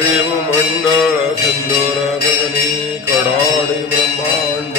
हरिव मंडळ सिंधुर गगनी कडाडी ब्रह्मांड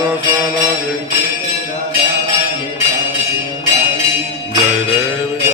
Shalom.